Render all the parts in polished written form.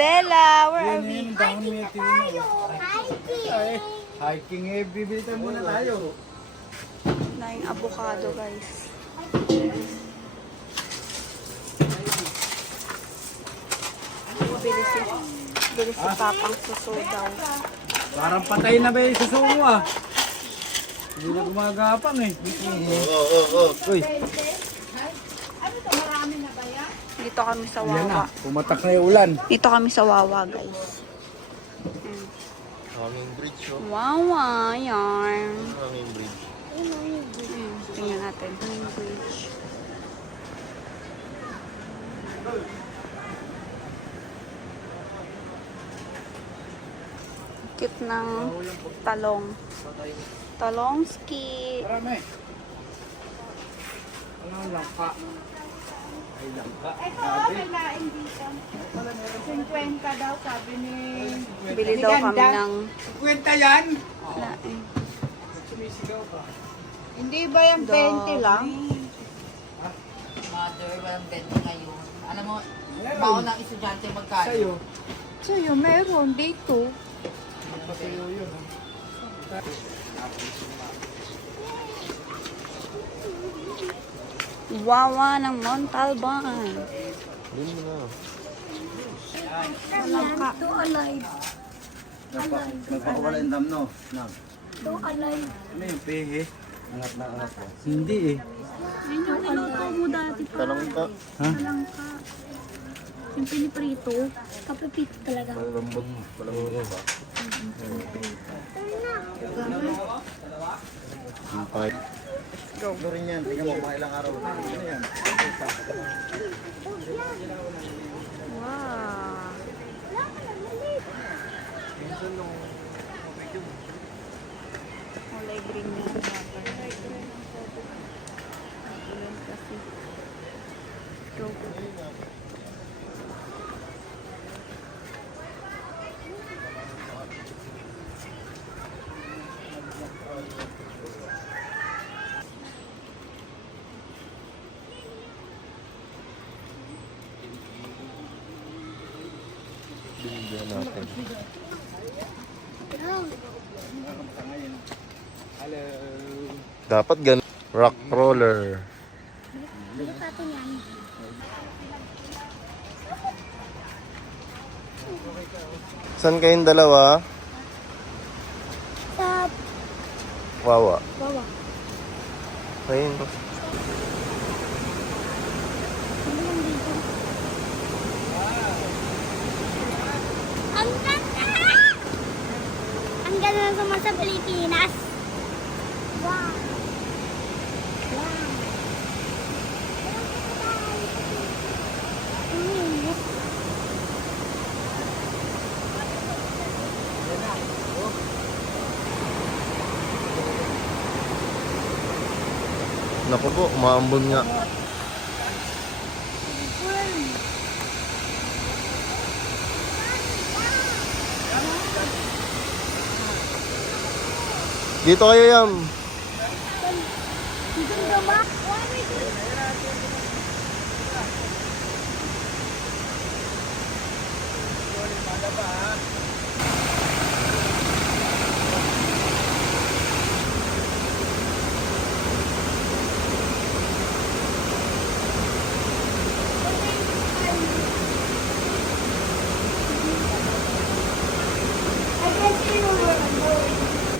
Bella, where are we? Hiking eh, bibili tayo muna tayo. Na yung avocado, guys. Bilis si Papang suso daw. Parang patay na ba yung suso mo ah. Hindi na gumagapang eh. Uy, Dito kami sa yan na. Wawa. Pumatak na yung ulan. Dito kami sa Wawa, guys. Hanging bridge, oh. Wawa, yarn. Hanging bridge. Tingnan natin. Yung bridge. Cute ng talong. Talongski. Marami. Ano langka? Ay langka. Ito, may laing dito. 50 daw, sabi ni... Bili daw kami ng Kwenta yan? laing. Sumisigaw pa. Hindi ba yung 20 lang? Mother, walang benta ngayon. Alam mo, baon ng estudyante magkano? Sa'yo. Sa'yo, meron dito. Sa'yo yun. Wawa ng Montalban. Bilhin mo na. Nagpakawala yung dam, no? Nang. Ano yung pehe? Angat na angat ko. Hindi eh. Yun yung niluto mo dati pa. Talong ka. Ha? Malangka. Yung piniprito. Kapipito talaga. Malambot mo. Malambot ba? Ang pipe. Go. Ito rin yan. Tingnan mo mga ilang araw. Ano yan? Wow. Kulay green na yung water. Ulan kasi. Go. Binigyan natin. Hello. Dapat ganun. Rock roller. Saan kayong dalawa? Sa Wawa. Wawa. Ayun. Ang ganda! Ang ganda ng summer sa Pilipinas. Wow. Wow. Naku po, umaambon nga. Dito kayo Yam. Ang ganda ba?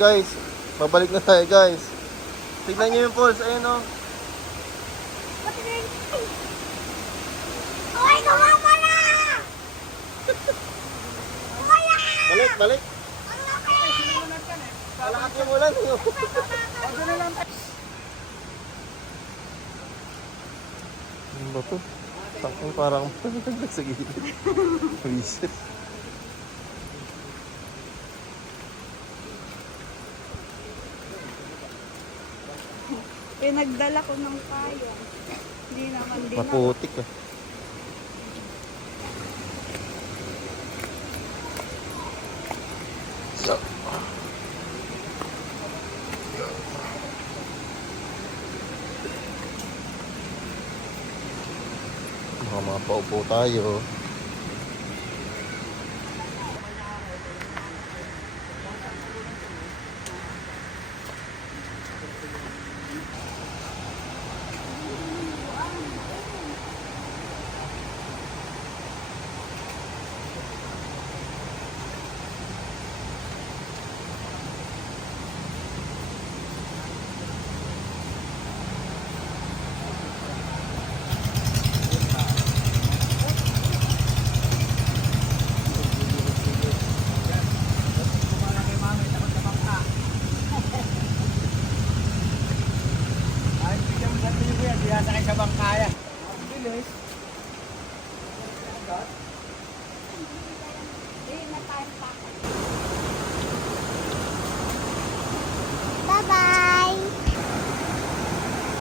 Guys, babalik na tayo guys. Tignan nyo yung falls, ayun o. Ay, kumama na! Balik, balik. Malakas yung ulan. Ano ba to? Takong parang sa gilid. Reset. Pinagdala ko ng kaya. Hindi naman din. Maputik ah. So. Baka mapaupo tayo. sakay sa bangkaya. Bilis.